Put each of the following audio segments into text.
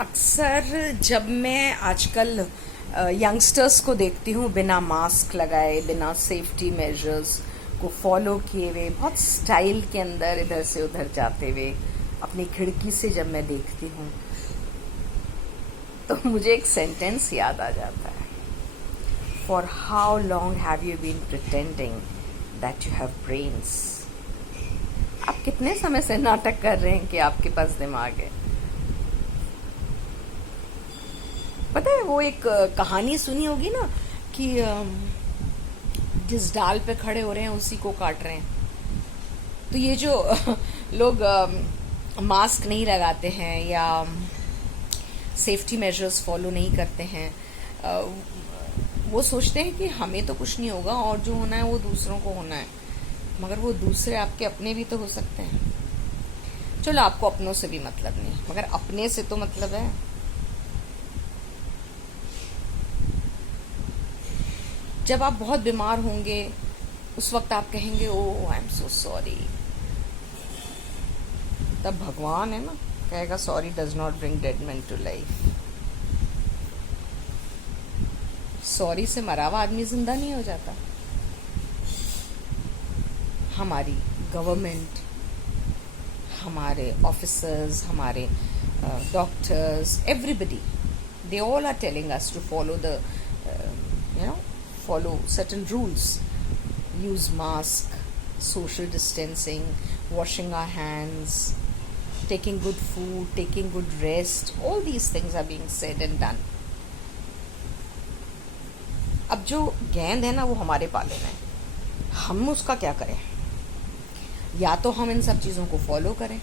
अक्सर जब मैं आजकल यंगस्टर्स को देखती हूँ बिना मास्क लगाए, बिना सेफ्टी मेजर्स को फॉलो किए हुए, बहुत स्टाइल के अंदर इधर से उधर जाते हुए अपनी खिड़की से जब मैं देखती हूँ तो मुझे एक सेंटेंस याद आ जाता है। For how long have you been pretending that you have brains. आप कितने समय से नाटक कर रहे हैं कि आपके पास दिमाग है। पता है वो एक कहानी सुनी होगी ना कि जिस डाल पे खड़े हो रहे हैं उसी को काट रहे हैं। तो ये जो लोग मास्क नहीं लगाते हैं या सेफ्टी मेजर्स फॉलो नहीं करते हैं, वो सोचते हैं कि हमें तो कुछ नहीं होगा और जो होना है वो दूसरों को होना है, मगर वो दूसरे आपके अपने भी तो हो सकते हैं। चलो आपको अपनों से भी मतलब नहीं, मगर अपने से तो मतलब है। जब आप बहुत बीमार होंगे उस वक्त आप कहेंगे ओह आई एम सो सॉरी, तब भगवान है ना कहेगा sorry does not bring dead man to life. Sorry से मरा हुआ आदमी जिंदा नहीं हो जाता। हमारी गवर्नमेंट, हमारे ऑफिसर्स, हमारे doctors, everybody, they all are telling us to follow the follow certain rules. Use mask, social distancing, washing our hands, taking good food, taking good rest. All these things are being said and done. अब जो गेंद है ना वो हमारे पाले में है, हम उसका क्या करें? या तो हम इन सब चीज़ों को फॉलो करें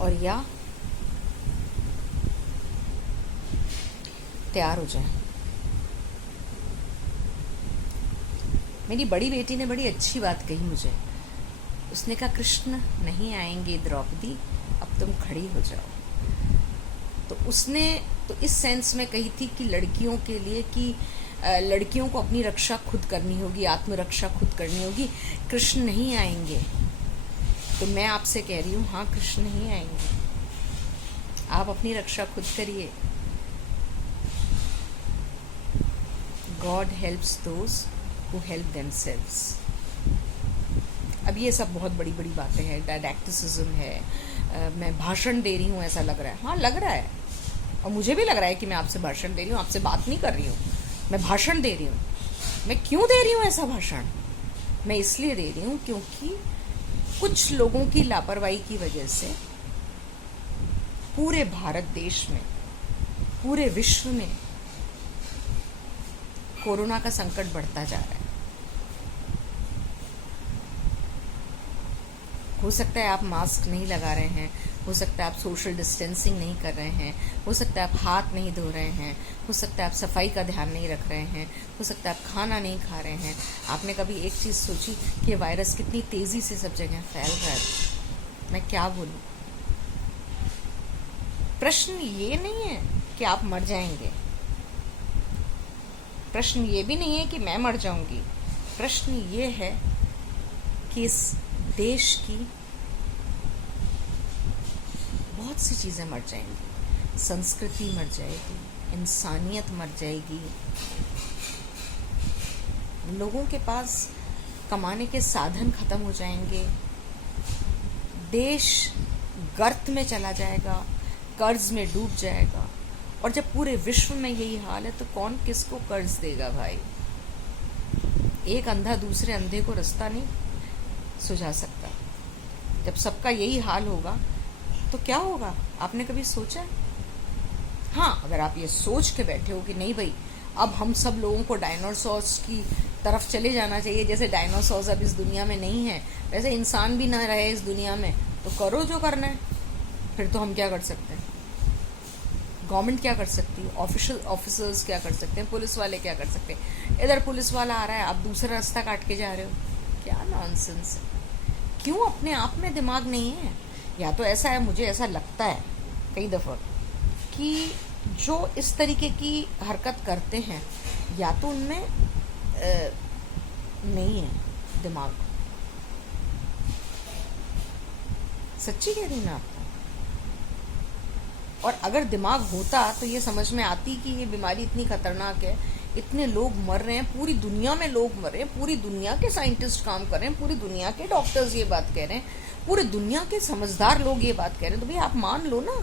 और या तैयार हो जाएं। मेरी बड़ी बेटी ने बड़ी अच्छी बात कही मुझे। उसने कहा कृष्ण नहीं आएंगे द्रौपदी, अब तुम खड़ी हो जाओ। तो उसने तो इस सेंस में कही थी कि लड़कियों के लिए कि लड़कियों को अपनी रक्षा खुद करनी होगी, आत्मरक्षा खुद करनी होगी। कृष्ण नहीं आएंगे। तो मैं आपसे कह रही हूँ हाँ कृष्ण नहीं आएंगे, आप अपनी रक्षा खुद करिए। God helps those who help themselves। अब ये सब बहुत बड़ी बड़ी बातें हैं, डायडैक्टिसिज्म है। मैं भाषण दे रही हूँ ऐसा लग रहा है, हाँ लग रहा है, और मुझे भी लग रहा है कि मैं आपसे भाषण दे रही हूँ, आपसे बात नहीं कर रही हूँ, मैं भाषण दे रही हूँ। मैं क्यों दे रही हूँ ऐसा भाषण? मैं इसलिए दे रही हूँ क्योंकि कुछ लोगों की लापरवाही की वजह से पूरे भारत देश में, पूरे विश्व में कोरोना का संकट बढ़ता जा रहा है। हो सकता है आप मास्क नहीं लगा रहे हैं, हो सकता है आप सोशल डिस्टेंसिंग नहीं कर रहे हैं, हो सकता है आप हाथ नहीं धो रहे हैं, हो सकता है आप सफाई का ध्यान नहीं रख रहे हैं, हो सकता है आप खाना नहीं खा रहे हैं। आपने कभी एक चीज़ सोची कि वायरस कितनी तेज़ी से सब जगह फैल रहा है? मैं क्या बोलूँ? प्रश्न ये नहीं है कि आप मर जाएंगे, प्रश्न ये भी नहीं है कि मैं मर जाऊंगी। प्रश्न ये है कि इस देश की बहुत सी चीज़ें मर जाएंगी, संस्कृति मर जाएगी, इंसानियत मर जाएगी, लोगों के पास कमाने के साधन खत्म हो जाएंगे, देश गर्त में चला जाएगा, कर्ज में डूब जाएगा। और जब पूरे विश्व में यही हाल है तो कौन किसको कर्ज देगा भाई? एक अंधा दूसरे अंधे को रास्ता नहीं सुझा सकता। जब सबका यही हाल होगा तो क्या होगा? आपने कभी सोचा है? हाँ, अगर आप ये सोच के बैठे हो कि नहीं भाई अब हम सब लोगों को डायनासोर्स की तरफ चले जाना चाहिए, जैसे डायनासोर्स अब इस दुनिया में नहीं है वैसे इंसान भी ना रहे इस दुनिया में, तो करो जो करना है। फिर तो हम क्या कर सकते हैं? गवर्नमेंट क्या कर सकती है? ऑफिसर्स क्या कर सकते हैं? पुलिस वाले क्या कर सकते हैं? इधर पुलिस वाला आ रहा है, आप दूसरा रास्ता काट के जा रहे हो, क्या नॉनसेंस है? क्यों अपने आप में दिमाग नहीं है? या तो ऐसा है, मुझे ऐसा लगता है कई दफ़ा कि जो इस तरीके की हरकत करते हैं या तो उनमें नहीं है दिमाग। सच्ची कह रही मैं आपको। और अगर दिमाग होता तो ये समझ में आती कि ये बीमारी इतनी खतरनाक है, इतने लोग मर रहे हैं, पूरी दुनिया में लोग मर रहे हैं, पूरी दुनिया के साइंटिस्ट काम कर रहे हैं, पूरी दुनिया के डॉक्टर्स ये बात कह रहे हैं, पूरी दुनिया के समझदार लोग ये बात कह रहे हैं, तो भाई आप मान लो ना।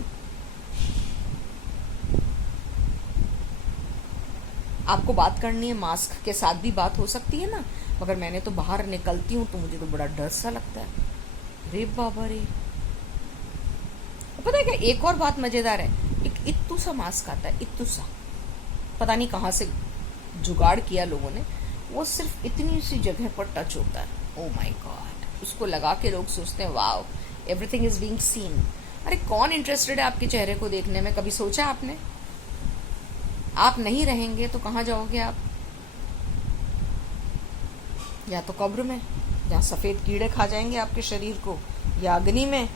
आपको बात करनी है, मास्क के साथ भी बात हो सकती है ना, मगर मैंने तो बाहर निकलती हूँ तो मुझे तो बड़ा डर सा लगता है। रे बाबा रे। पता है क्या, एक और बात मजेदार है, एक इत्तू सा मास्क आता है, इत्तू सा, पता नहीं कहाँ से जुगाड़ किया लोगों ने, वो सिर्फ इतनी सी जगह पर टच होता है। ओ माय गॉड, उसको लगा के लोग सोचते हैं wow everything is being seen. अरे कौन इंटरेस्टेड है आपके चेहरे को देखने में? कभी सोचा आपने? आप नहीं रहेंगे तो कहाँ जाओगे आप? या तो कब्र में, जहाँ सफेद कीड़े खा जाएंगे आपके शरीर को, या अग्नि में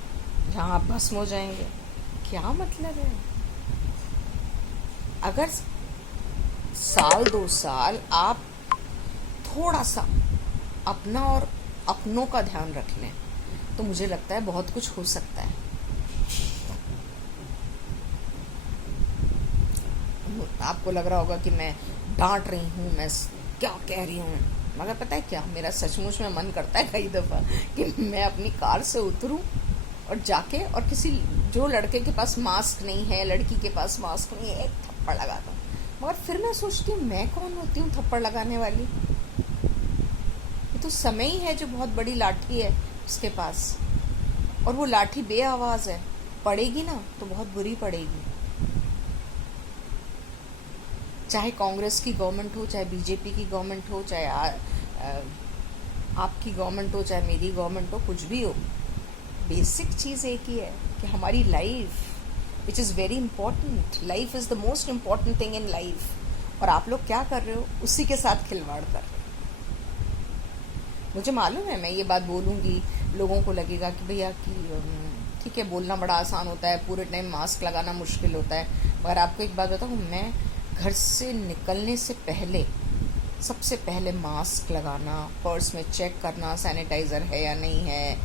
जहाँ आप भस्म हो जाएंगे। क्या मतलब है? अगर साल 2 साल आप थोड़ा सा अपना और अपनों का ध्यान रख लें तो मुझे लगता है बहुत कुछ हो सकता है। आपको लग रहा होगा कि मैं डांट रही हूँ, मैं क्या कह रही हूँ, मगर पता है क्या, मेरा सचमुच में मन करता है कई दफ़ा कि मैं अपनी कार से उतरूं और जाके और किसी जो लड़के के पास मास्क नहीं है, लड़की के पास मास्क नहीं है, एक थप्पड़ लगाता हूँ। मगर फिर मैं सोचती हूँ मैं कौन होती हूँ थप्पड़ लगाने वाली? ये तो समय ही है जो बहुत बड़ी लाठी है उसके पास, और वो लाठी बे आवाज़ है, पड़ेगी ना तो बहुत बुरी पड़ेगी। चाहे कांग्रेस की गवर्नमेंट हो, चाहे बीजेपी की गवर्नमेंट हो, चाहे आपकी गवर्नमेंट हो, चाहे मेरी गवर्नमेंट हो, कुछ भी हो, बेसिक चीज़ एक ही है कि हमारी life which is very important, life is the most important thing in life. और आप लोग क्या कर रहे हो? उसी के साथ खिलवाड़ कर रहे हो। मुझे मालूम है मैं ये बात बोलूँगी, लोगों को लगेगा कि भैया कि ठीक है, बोलना बड़ा आसान होता है, पूरे टाइम मास्क लगाना मुश्किल होता है। मगर आपको एक बात बताऊँ, मैं घर से निकलने से पहले सबसे पहले मास्क लगाना, पर्स में चेक करना सैनिटाइज़र है या नहीं है,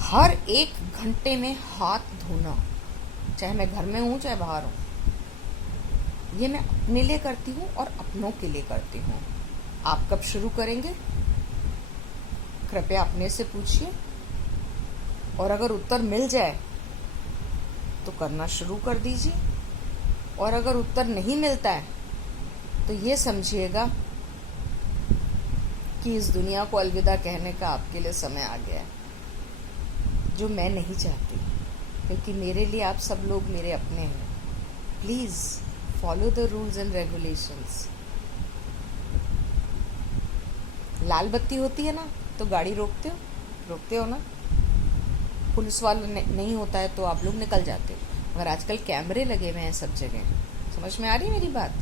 हर 1 घंटे में हाथ धोना, चाहे मैं घर में हूँ चाहे बाहर हूँ, ये मैं अपने लिए करती हूँ और अपनों के लिए करती हूँ। आप कब शुरू करेंगे? कृपया अपने से पूछिए, और अगर उत्तर मिल जाए तो करना शुरू कर दीजिए, और अगर उत्तर नहीं मिलता है तो ये समझिएगा कि इस दुनिया को अलविदा कहने का आपके लिए समय आ गया है, जो मैं नहीं चाहती, क्योंकि मेरे लिए आप सब लोग मेरे अपने हैं। Please follow the rules and regulations. लाल बत्ती होती है ना तो गाड़ी रोकते हो ना, पुलिस वाला नहीं होता है तो आप लोग निकल जाते हो। मगर आजकल कैमरे लगे हुए हैं सब जगह, समझ में आ रही है मेरी बात?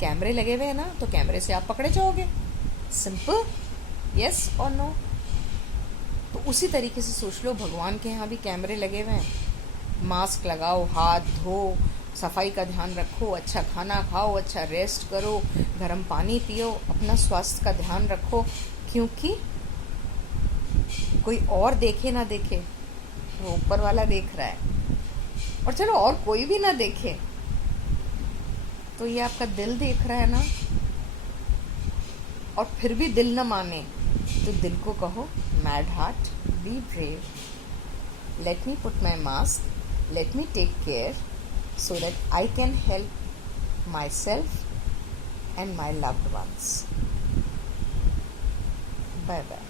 कैमरे लगे हुए हैं ना, तो कैमरे से आप पकड़े जाओगे। सिंपल, यस और नो। तो उसी तरीके से सोच लो, भगवान के यहाँ भी कैमरे लगे हुए हैं। मास्क लगाओ, हाथ धो, सफाई का ध्यान रखो, अच्छा खाना खाओ, अच्छा रेस्ट करो, गर्म पानी पियो, अपना स्वास्थ्य का ध्यान रखो, क्योंकि कोई और देखे ना देखे, वो ऊपर वाला देख रहा है। और चलो और कोई भी ना देखे तो ये आपका दिल देख रहा है ना, और फिर भी दिल न माने तो दिल को कहो, mad heart be brave, let me put my mask, let me take care so that I can help myself and my loved ones. Bye bye.